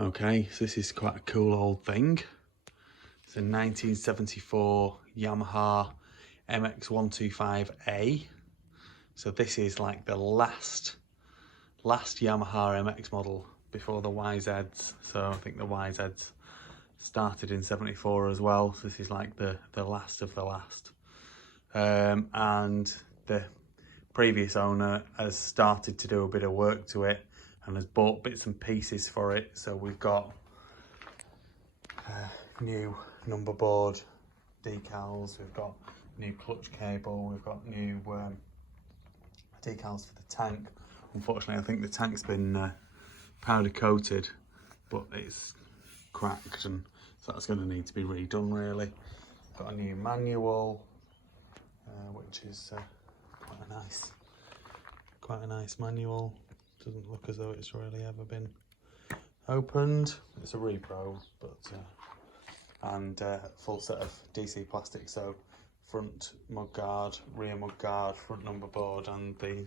Okay, so this is quite a cool old thing. It's a 1974 Yamaha MX125A. So this is like the last Yamaha MX model before the YZs. So I think the YZs started in 74 as well. So this is like the last of the last. And the previous owner has started to do a bit of work to it and has bought bits and pieces for it. So we've got new number board decals, we've got new clutch cable, we've got new decals for the tank. Unfortunately, I think the tank's been powder coated, but it's cracked, and so that's going to need to be redone really. Got a new manual, which is quite a nice manual. Doesn't look as though it's really ever been opened. It's a repro, but and full set of DC plastic, so front mudguard, rear mudguard, front number board, and the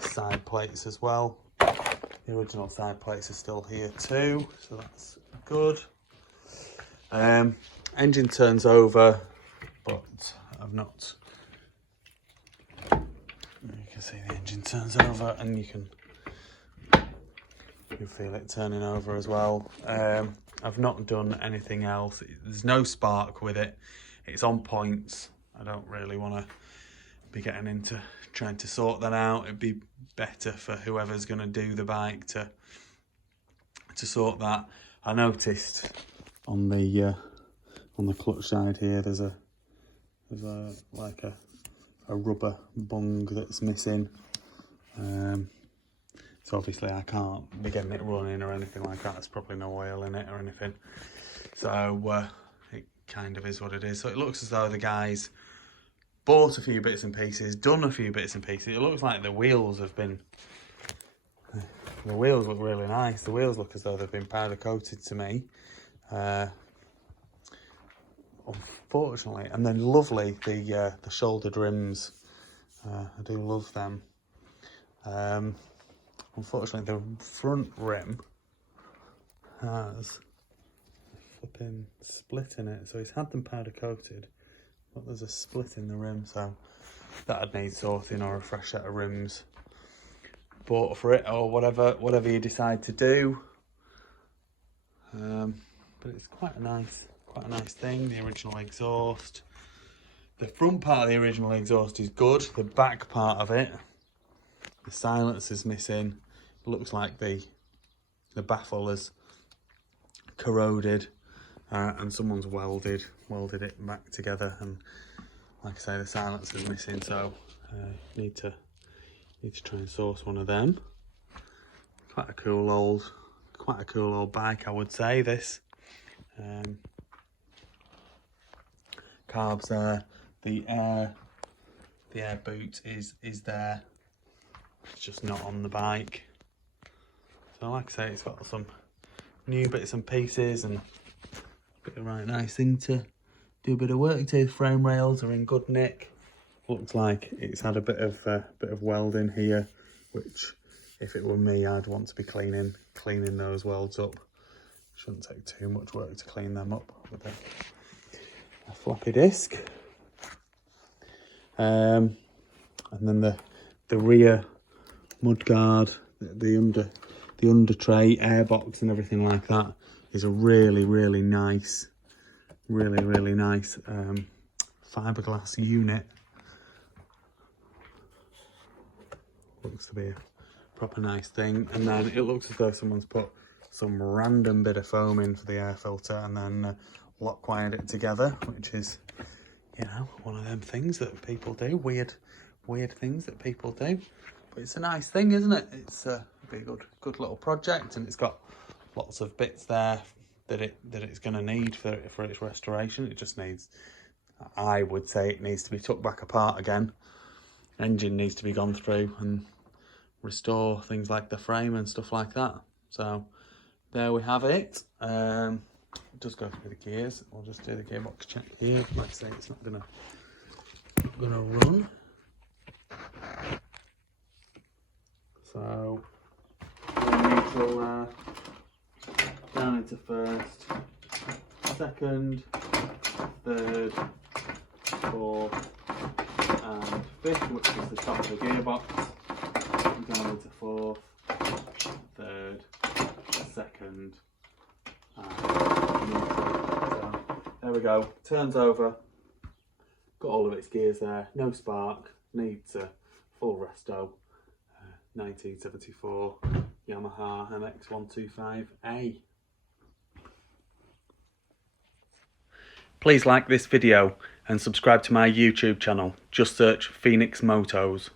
side plates as well. The original side plates are still here too, so that's good. Engine turns over, but I've not. You can see the engine turns over, and you feel it turning over as well. I've not done anything else. There's no spark with it. It's on points. I don't really want to be getting into trying to sort that out. It'd be better for whoever's going to do the bike to sort that. I noticed on the clutch side here there's like a rubber bung that's missing. So obviously I can't be getting it running or anything like that. There's probably no oil in it or anything. So it kind of is what it is. So it looks as though the guys bought a few bits and pieces, done a few bits and pieces. It looks like the wheels have been... The wheels look really nice. The wheels look as though they've been powder coated to me. Unfortunately, and then lovely the shouldered rims. I do love them. Unfortunately, the front rim has a flipping split in it, so he's had them powder coated, but there's a split in the rim, so that'd need sorting or a fresh set of rims bought for it, or whatever you decide to do. But it's quite a nice thing. The original exhaust, the front part of the original exhaust is good. The back part of it, the silence is missing. It looks like the baffle is corroded, and someone's welded it back together. And like I say, the silence is missing, so need to try and source one of them. Quite a cool old bike, I would say. This carbs there. The air boot is there. It's just not on the bike. So like I say, it's got some new bits and pieces and a bit of right nice thing to do a bit of work to. Frame rails are in good nick. Looks like it's had a bit of welding here, which if it were me, I'd want to be cleaning those welds up. Shouldn't take too much work to clean them up with a floppy disc. And then the rear mudguard, the under tray, airbox and everything like that is a really nice fiberglass unit. Looks to be a proper nice thing. And then it looks as though someone's put some random bit of foam in for the air filter and then lock wired it together, which is, you know, one of them things that people do, weird things that people do. But it's a nice thing, isn't it? It's be a good little project, and it's got lots of bits there that it's going to need for its restoration. It just needs, I would say, it needs to be took back apart again. Engine needs to be gone through and restore things like the frame and stuff like that. So there we have it. Just go through the gears. We'll just do the gearbox check here. Like I say, it's not gonna run. So neutral down into first, second, third, fourth and fifth, which is the top of the gearbox, down into fourth, third, second, and so there we go, turns over, got all of its gears there, no spark, needs a full resto, 1974 Yamaha MX125A. Please like this video and subscribe to my YouTube channel. Just search Phoenix Motos.